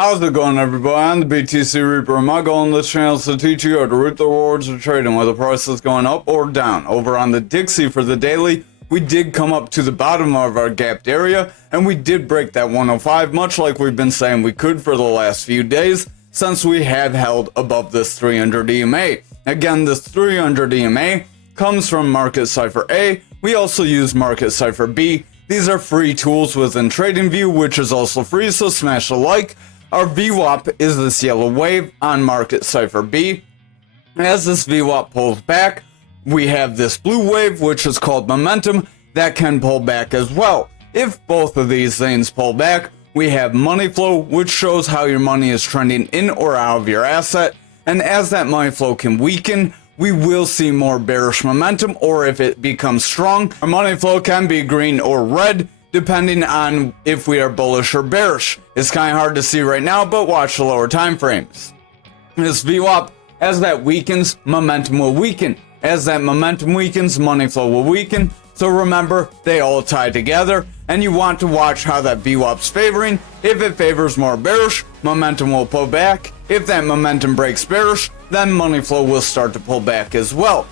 How's it going, everybody? I'm the BTC Reaper, and my goal on this channel is to teach you how to reap the rewards of trading, whether the price is going up or down. Over on the Dixie for the daily, we did come up to the bottom of our gapped area, and we did break that 105, much like we've been saying we could for the last few days, since we have held above this 300 EMA. Again, this 300 EMA comes from Market Cipher A. We also use Market Cipher B. These are free tools within TradingView, which is also free, so smash a like. Our VWAP is this yellow wave on Market Cipher B. As this VWAP pulls back, we have this blue wave, which is called momentum, that can pull back as well. If both of these things pull back, we have money flow, which shows how your money is trending in or out of your asset. And as that money flow can weaken, we will see more bearish momentum, or if it becomes strong, our money flow can be green or red, depending on if we are bullish or bearish. It's kind of hard to see right now, but watch the lower time frames. This VWAP, as that weakens, momentum will weaken. As that momentum weakens, money flow will weaken. So remember, they all tie together, and you want to watch how that VWAP's favoring. If it favors more bearish, momentum will pull back. If that momentum breaks bearish, then money flow will start to pull back as well.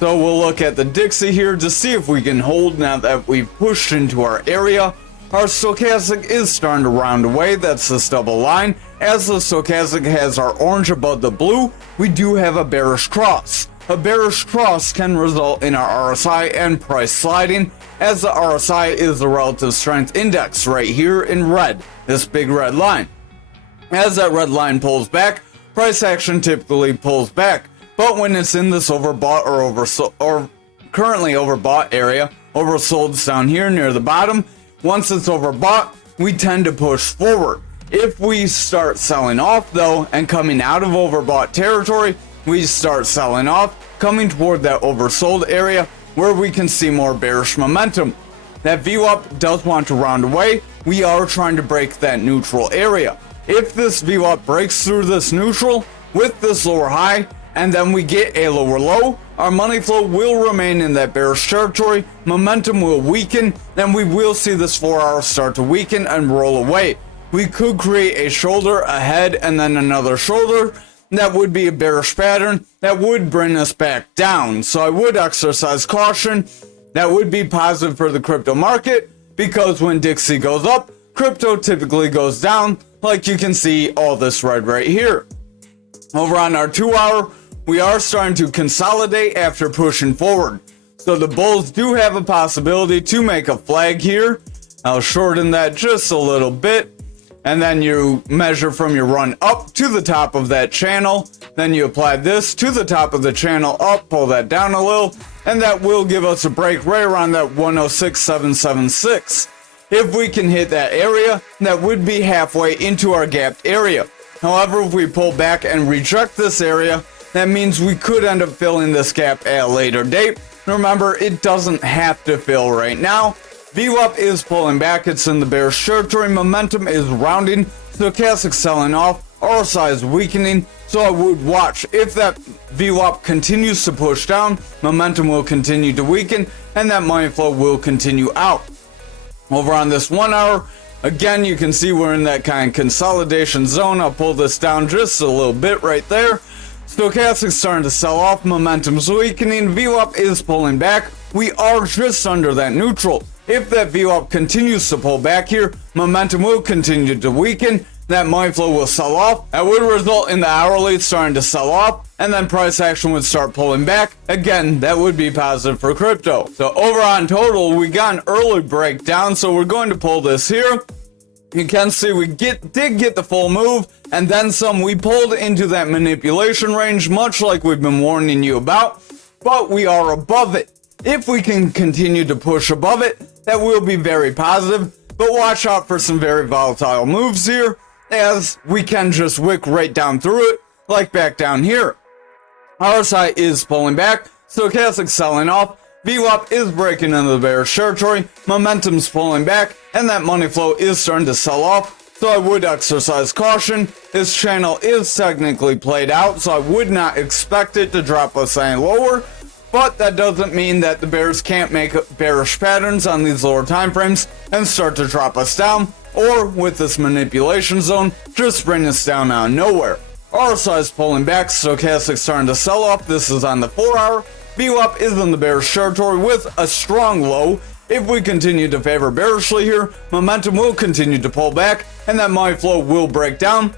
So we'll look at the Dixie here to see if we can hold now that we've pushed into our area. Our stochastic is starting to round away. That's this double line. As the stochastic has our orange above the blue, we do have a bearish cross. A bearish cross can result in our RSI and price sliding, as the RSI is the relative strength index right here in red, this big red line. As that red line pulls back, price action typically pulls back. But when it's in this overbought or oversold, or currently overbought area, oversold's down here near the bottom, once it's overbought, we tend to push forward. If we start selling off though, and coming out of overbought territory, we start selling off, coming toward that oversold area where we can see more bearish momentum. That VWAP does want to round away. We are trying to break that neutral area. If this VWAP breaks through this neutral with this lower high, and then we get a lower low, our money flow will remain in that bearish territory, momentum will weaken, and we will see this 4 hour start to weaken and roll away. We could create a shoulder, a head, and then another shoulder. That would be a bearish pattern that would bring us back down. So I would exercise caution. That would be positive for the crypto market, because when Dixie goes up, crypto typically goes down, like you can see all this red right here. Over on our 2 hour, we are starting to consolidate after pushing forward. So the bulls do have a possibility to make a flag here. I'll shorten that just a little bit. And then you measure from your run up to the top of that channel. Then you apply this to the top of the channel up, pull that down a little, and that will give us a break right around that 106.776. If we can hit that area, that would be halfway into our gapped area. However, if we pull back and reject this area, that means we could end up filling this gap at a later date. Remember, it doesn't have to fill right now. VWAP is pulling back, it's in the bearish territory, momentum is rounding, stochastic selling off, RSI is weakening, so I would watch. If that VWAP continues to push down, momentum will continue to weaken, and that money flow will continue out. Over on this 1 hour, again, you can see we're in that kind of consolidation zone. I'll pull this down just a little bit right there. Stochastic's starting to sell off, momentum's weakening, VWAP is pulling back. We are just under that neutral. If that VWAP continues to pull back here, momentum will continue to weaken. That money flow will sell off. That would result in the hourly starting to sell off, and then price action would start pulling back. Again, that would be positive for crypto. So over on total, we got an early breakdown, so we're going to pull this here. You can see we did get the full move, and then some. We pulled into that manipulation range, much like we've been warning you about, but we are above it. If we can continue to push above it, that will be very positive, but watch out for some very volatile moves here, as we can just wick right down through it, like back down here. RSI is pulling back, stochastic selling off, VWAP is breaking into the bearish territory, momentum's pulling back, and that money flow is starting to sell off, so I would exercise caution. This channel is technically played out, so I would not expect it to drop us any lower. But that doesn't mean that the bears can't make bearish patterns on these lower time frames and start to drop us down. or with this manipulation zone, just bring us down out of nowhere. RSI is pulling back, stochastic starting to sell off. This is on the 4 hour. VWAP is in the bearish territory with a strong low. If we continue to favor bearishly here, momentum will continue to pull back, and that money flow will break down.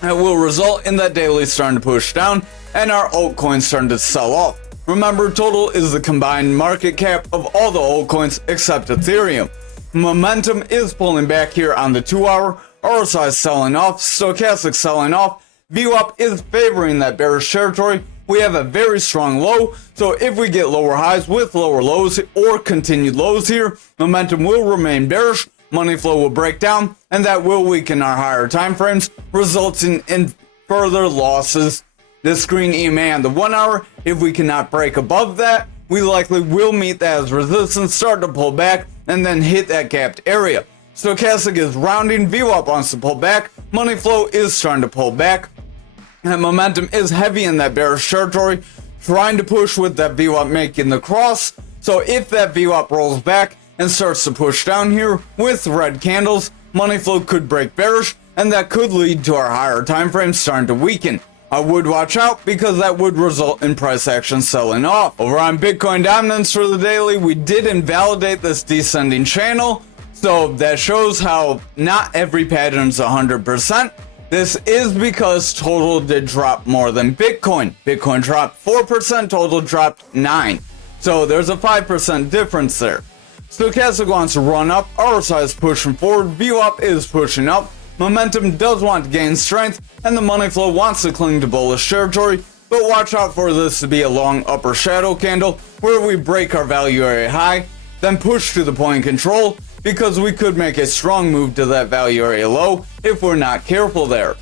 That will result in that daily starting to push down, and our altcoins starting to sell off. Remember, total is the combined market cap of all the altcoins except Ethereum. Momentum is pulling back here on the 2 hour. RSI is selling off, stochastic selling off. VWAP is favoring that bearish territory. We have a very strong low, so if we get lower highs with lower lows or continued lows here, momentum will remain bearish, money flow will break down, and that will weaken our higher time frames, resulting in further losses. This green EMA on the 1 hour, if we cannot break above that, we likely will meet that as resistance, start to pull back, and then hit that gapped area. Stochastic is rounding, VWAP wants to pull back, money flow is starting to pull back. And momentum is heavy in that bearish territory, trying to push with that VWAP making the cross. So if that VWAP rolls back and starts to push down here with red candles, money flow could break bearish, and that could lead to our higher time frames starting to weaken. I would watch out because that would result in price action selling off. Over on Bitcoin dominance for the daily, we did invalidate this descending channel, so that shows how not every pattern is 100%. This is because total did drop more than Bitcoin. Bitcoin dropped 4%, total dropped 9%. So there's a 5% difference there. Stochastic wants to run up, RSI is pushing forward, VWAP is pushing up, momentum does want to gain strength, and the money flow wants to cling to bullish territory, but watch out for this to be a long upper shadow candle where we break our value area high, then push to the point control, because we could make a strong move to that value area low if we're not careful there.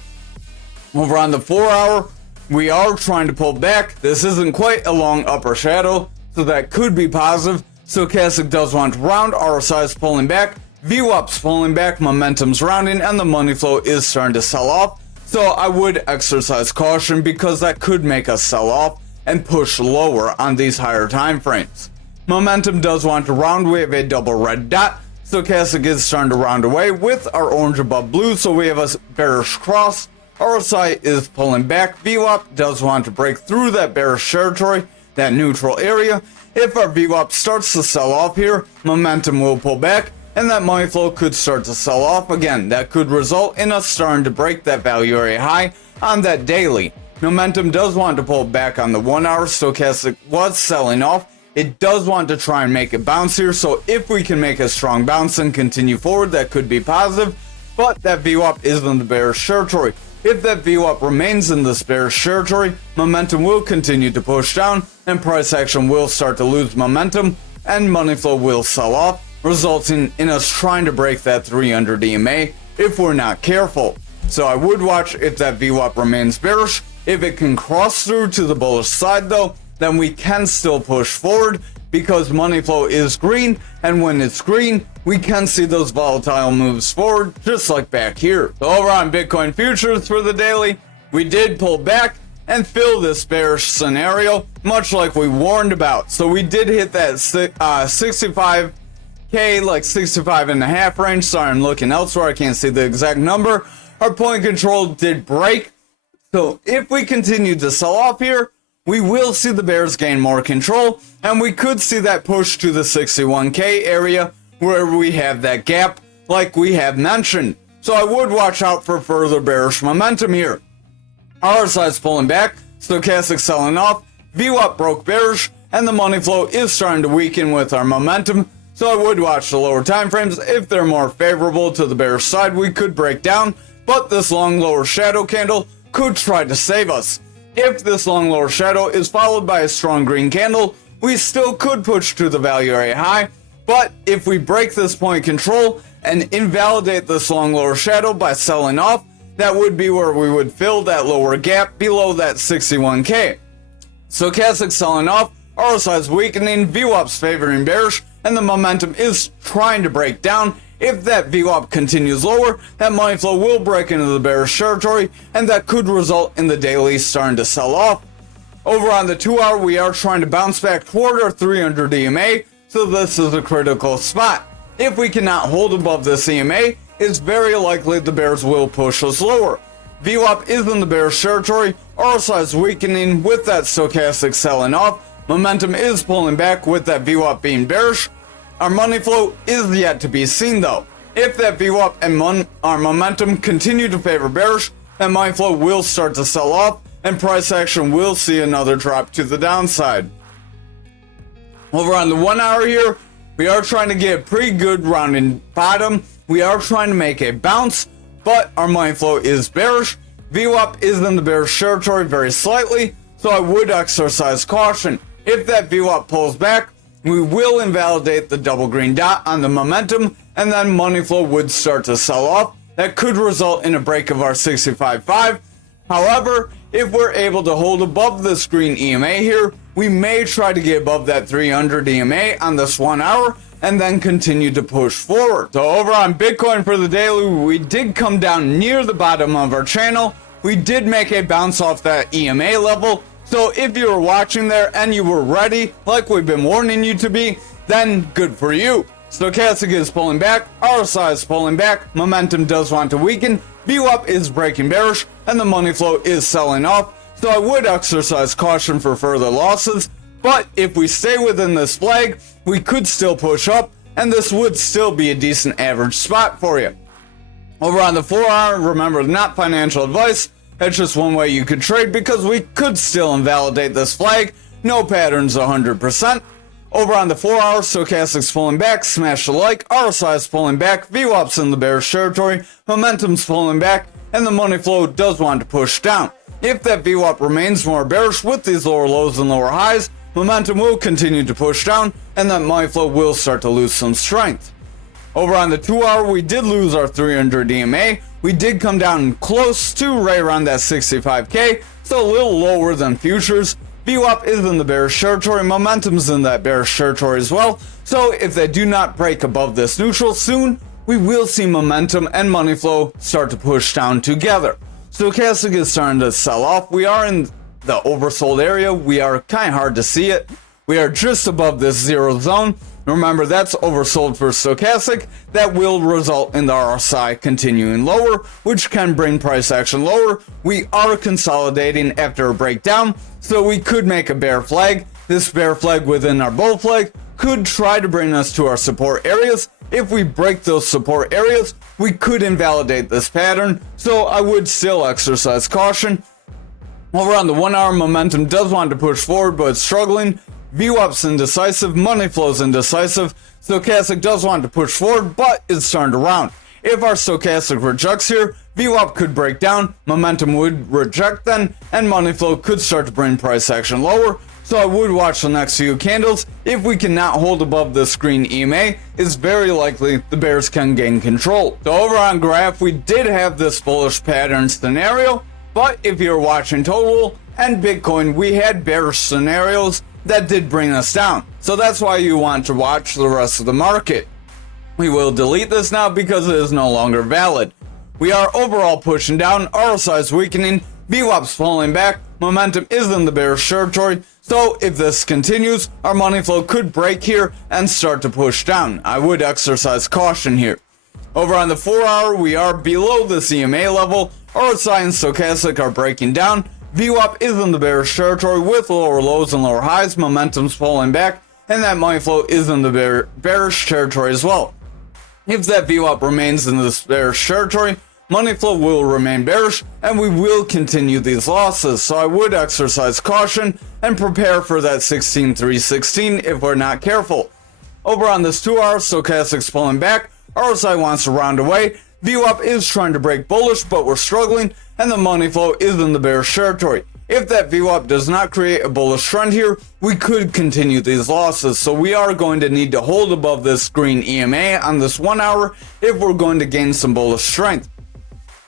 Over on the 4 hour, we are trying to pull back. This isn't quite a long upper shadow, so that could be positive. Stochastic does want to round, RSI is pulling back, VWAP's pulling back, momentum's rounding, and the money flow is starting to sell off. So I would exercise caution because that could make us sell off and push lower on these higher time frames. Momentum does want to round, we have a double red dot. Stochastic is starting to round away with our orange above blue, so we have a bearish cross. RSI is pulling back. VWAP does want to break through that bearish territory, that neutral area. If our VWAP starts to sell off here, momentum will pull back, and that money flow could start to sell off again. That could result in us starting to break that value area high on that daily. Momentum does want to pull back on the 1 hour. Stochastic was selling off. It does want to try and make it bounce here, so if we can make a strong bounce and continue forward, that could be positive, but that VWAP is in the bearish territory. If that VWAP remains in this bearish territory, momentum will continue to push down, and price action will start to lose momentum, and money flow will sell off, resulting in us trying to break that 300 EMA if we're not careful. So I would watch if that VWAP remains bearish. If it can cross through to the bullish side though, then we can still push forward because money flow is green, and when it's green, we can see those volatile moves forward, just like back here. So over on Bitcoin futures for the daily, we did pull back and fill this bearish scenario, much like we warned about. So we did hit that 65K, like 65.5 range. Sorry, I'm looking elsewhere, I can't see the exact number. Our point control did break. So if we continue to sell off here, we will see the bears gain more control, and we could see that push to the 61K area where we have that gap like we have mentioned. So I would watch out for further bearish momentum here. RSI is pulling back, stochastic selling off, VWAP broke bearish, and the money flow is starting to weaken with our momentum. So I would watch the lower time frames. If they're more favorable to the bearish side, we could break down, but this long lower shadow candle could try to save us. If this long lower shadow is followed by a strong green candle, we still could push to the value area high, but if we break this point control and invalidate this long lower shadow by selling off, that would be where we would fill that lower gap below that 61K. Stochastic selling off, RSI is weakening, VWAP's favoring bearish, and the momentum is trying to break down. If that VWAP continues lower, that money flow will break into the bearish territory, and that could result in the daily starting to sell off. Over on the 2 hour, we are trying to bounce back toward our 300 EMA, so this is a critical spot. If we cannot hold above this EMA, it's very likely the bears will push us lower. VWAP is in the bearish territory, RSI is weakening with that stochastic selling off, momentum is pulling back with that VWAP being bearish. Our money flow is yet to be seen though. If that VWAP and our momentum continue to favor bearish, then money flow will start to sell off and price action will see another drop to the downside. Over on the 1 hour here, we are trying to get a pretty good rounding bottom. We are trying to make a bounce, but our money flow is bearish. VWAP is in the bearish territory very slightly, so I would exercise caution. If that VWAP pulls back, we will invalidate the double green dot on the momentum, and then money flow would start to sell off. That could result in a break of our 65.5. However, if we're able to hold above this green EMA here, we may try to get above that 300 EMA on this 1 hour and then continue to push forward. So over on Bitcoin for the daily, we did come down near the bottom of our channel. We did make a bounce off that EMA level. So if you were watching there and you were ready, like we've been warning you to be, then good for you. Stochastic is pulling back, RSI is pulling back, momentum does want to weaken, VWAP is breaking bearish, and the money flow is selling off. So I would exercise caution for further losses, but if we stay within this flag, we could still push up, and this would still be a decent average spot for you. Over on the 4 hour, remember, not financial advice, that's just one way you could trade because we could still invalidate this flag, no patterns 100%. Over on the 4 hour, stochastic's pulling back, smash the like, RSI is pulling back, VWAP's in the bearish territory, momentum's pulling back, and the money flow does want to push down. If that VWAP remains more bearish with these lower lows and lower highs, momentum will continue to push down, and that money flow will start to lose some strength. Over on the 2 hour, we did lose our 300 EMA. We did come down close to right around that 65k, so a little lower than futures. VWAP is in the bearish territory, momentum's in that bearish territory as well, so if they do not break above this neutral soon, we will see momentum and money flow start to push down together. Stochastic is starting to sell off. We are in the oversold area. We are kind of hard to see it. We are just above this zero zone. Remember, that's oversold for stochastic. That will result in the RSI continuing lower, which can bring price action lower. We are consolidating after a breakdown, so we could make a bear flag. This bear flag within our bull flag could try to bring us to our support areas. If we break those support areas, we could invalidate this pattern, so I would still exercise caution. Over on the 1 hour, momentum does want to push forward, but it's struggling. VWAP's indecisive, money flow's indecisive, stochastic does want to push forward, but it's starting to round. If our stochastic rejects here, VWAP could break down, momentum would reject then, and money flow could start to bring price action lower. So I would watch the next few candles. If we cannot hold above this green EMA, it's very likely the bears can gain control. So over on graph, we did have this bullish pattern scenario, but if you're watching total and Bitcoin, we had bearish scenarios that did bring us down. So that's why you want to watch the rest of the market. We will delete this now because it is no longer valid. We are overall pushing down, RSI is weakening, VWAP's falling back, momentum is in the bearish territory, so if this continues, our money flow could break here and start to push down. I would exercise caution here. Over on the 4 hour, we are below this EMA level, RSI and stochastic are breaking down, VWAP is in the bearish territory with lower lows and lower highs, momentum's falling back, and that money flow is in the bearish territory as well. If that VWAP remains in this bearish territory, money flow will remain bearish, and we will continue these losses, so I would exercise caution and prepare for that 16,316 if we're not careful. Over on this 2 hour, stochastic's pulling back, RSI wants to round away, VWAP is trying to break bullish, but we're struggling, and the money flow is in the bearish territory. If that VWAP does not create a bullish trend here, we could continue these losses, so we are going to need to hold above this green EMA on this 1 hour if we're going to gain some bullish strength.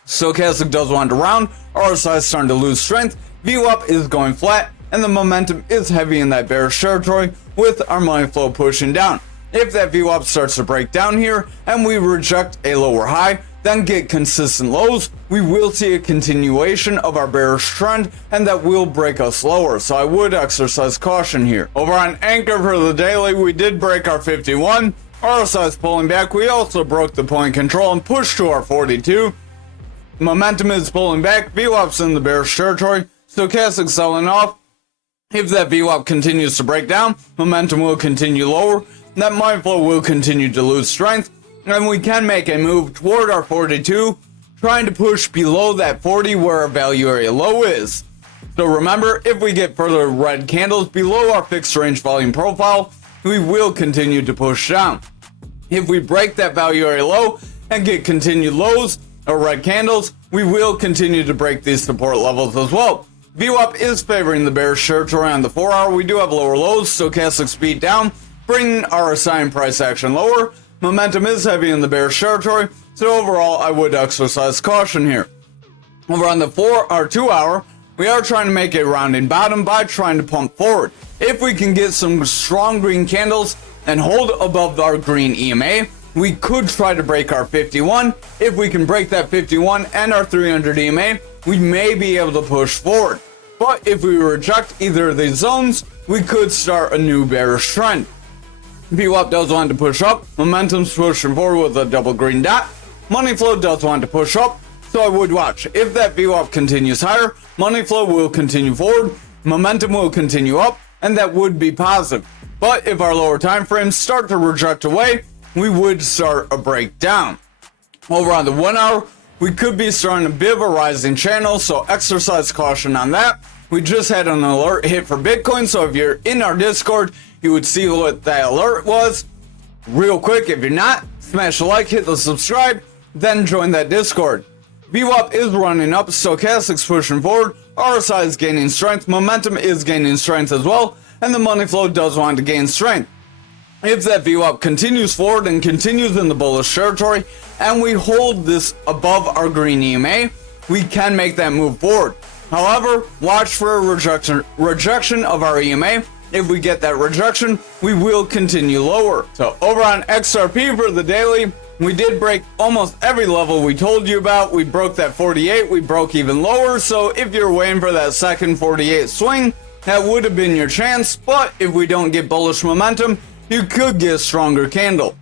Stochastic does want to round, RSI is starting to lose strength, VWAP is going flat, and the momentum is heavy in that bearish territory with our money flow pushing down. If that VWAP starts to break down here and we reject a lower high, then get consistent lows, we will see a continuation of our bearish trend, and that will break us lower, so I would exercise caution here. Over on Ankr for the daily, we did break our 51. RSI is pulling back. We also broke the point control and pushed to our 42. Momentum is pulling back. VWAP's in the bearish territory. Stochastic selling off. If that VWAP continues to break down, momentum will continue lower. That money flow will continue to lose strength. And we can make a move toward our 42, trying to push below that 40 where our value area low is. So remember, if we get further red candles below our fixed range volume profile, we will continue to push down. If we break that value area low and get continued lows or red candles, we will continue to break these support levels as well. VWAP is favoring the bearish territory on the 4 hour. We do have lower lows, stochastic speed down, bringing our assigned price action lower. Momentum is heavy in the bearish territory, so overall I would exercise caution here. Over on the 2 hour, we are trying to make a rounding bottom by trying to pump forward. If we can get some strong green candles and hold above our green EMA, we could try to break our 51. If we can break that 51 and our 300 EMA, we may be able to push forward. But if we reject either of these zones, we could start a new bearish trend. VWAP does want to push up. Momentum's pushing forward with a double green dot. Money flow does want to push up, so I would watch. If that VWAP continues higher, money flow will continue forward, momentum will continue up, and that would be positive. But if our lower time frames start to reject away, we would start a breakdown. Over on the 1 hour, we could be starting a bit of a rising channel, so exercise caution on that. We just had an alert hit for Bitcoin, so if you're in our Discord, you would see what that alert was. Real quick, if you're not, smash a like, hit the subscribe, then join that Discord. VWAP is running up, stochastic's pushing forward, RSI is gaining strength, momentum is gaining strength as well, and the money flow does want to gain strength. If that VWAP continues forward and continues in the bullish territory, and we hold this above our green EMA, we can make that move forward. However, watch for a rejection of our EMA. If we get that rejection, we will continue lower. So over on XRP for the daily, we did break almost every level we told you about. We broke that 48, we broke even lower, so if you're waiting for that second 48 swing, that would have been your chance, but if we don't get bullish momentum, you could get a stronger candle.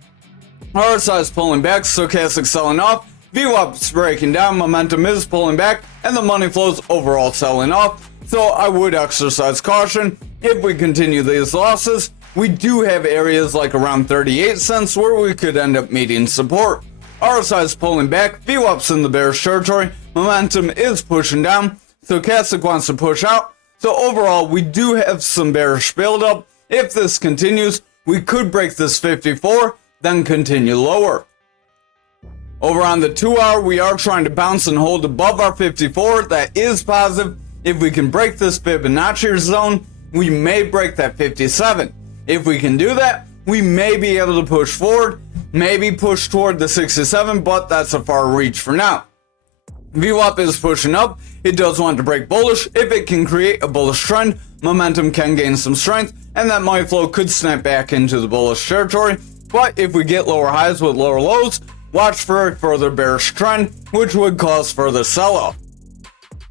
RSI is pulling back, stochastic selling off, VWAP's breaking down, momentum is pulling back, and the money flows overall selling off, so I would exercise caution. If we continue these losses, we do have areas like around 38 cents where we could end up meeting support. RSI is pulling back, VWAP's in the bearish territory, momentum is pushing down, stochastic wants to push out, so overall we do have some bearish buildup. If this continues, we could break this 54, then continue lower. Over on the 2 hour, we are trying to bounce and hold above our 54. That is positive. If we can break this Fibonacci zone, we may break that 57. If we can do that, we may be able to push forward, maybe push toward the 67, but that's a far reach for now. VWAP is pushing up. It does want to break bullish. If it can create a bullish trend, momentum can gain some strength, and that money flow could snap back into the bullish territory. But if we get lower highs with lower lows, watch for a further bearish trend, which would cause further sell-off.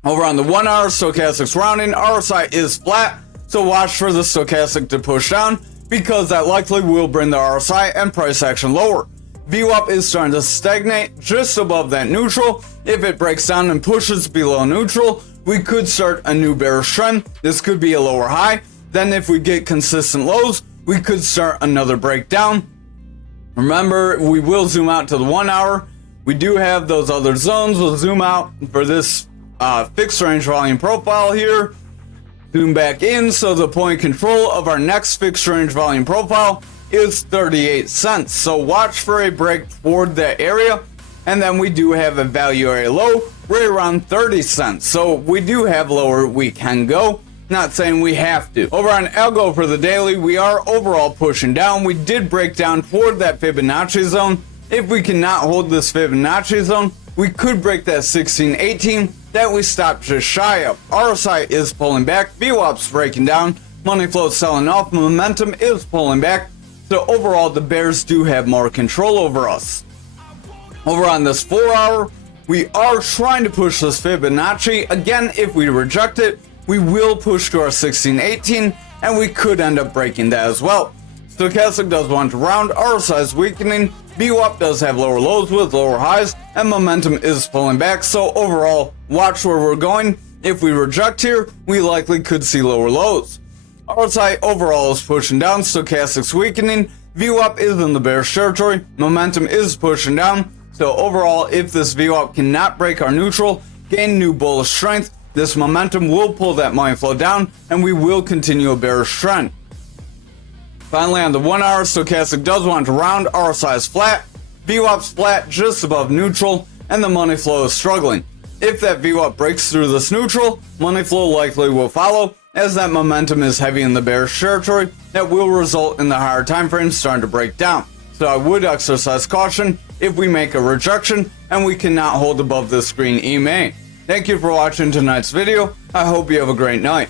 Over on the 1 hour, stochastic's rounding, RSI is flat, so watch for the stochastic to push down, because that likely will bring the RSI and price action lower. VWAP is starting to stagnate just above that neutral. If it breaks down and pushes below neutral, we could start a new bearish trend. This could be a lower high. Then if we get consistent lows, we could start another breakdown. Remember, we will zoom out to the 1 hour. We do have those other zones. We'll zoom out for this fixed range volume profile here. Zoom back in, so the point control of our next fixed range volume profile is 38 cents. So watch for a break toward that area. And then we do have a value area low right around 30 cents. So we do have lower we can go. Not saying we have to. Over on algo for the daily, we are overall pushing down. We did break down toward that Fibonacci zone. If we cannot hold this Fibonacci zone, we could break that 1618 that we stopped just shy of. RSI is pulling back, VWAP's breaking down, money flow selling off, momentum is pulling back. So overall, the bears do have more control over us. Over on this 4 hour, we are trying to push this Fibonacci. Again, if we reject it, we will push to our 1618, and we could end up breaking that as well. Stochastic does want to round, RSI is weakening, VWAP does have lower lows with lower highs, and momentum is pulling back, so overall, watch where we're going. If we reject here, we likely could see lower lows. RSI overall is pushing down, Stochastic's weakening, VWAP is in the bearish territory, momentum is pushing down, so overall, if this VWAP cannot break our neutral, gain new bullish strength, this momentum will pull that money flow down, and we will continue a bearish trend. Finally, on the 1 hour, Stochastic does want to round, RSI is flat, VWAP's flat just above neutral, and the money flow is struggling. If that VWAP breaks through this neutral, money flow likely will follow, as that momentum is heavy in the bearish territory that will result in the higher time frames starting to break down. So I would exercise caution if we make a rejection and we cannot hold above this green EMA. Thank you for watching tonight's video. I hope you have a great night.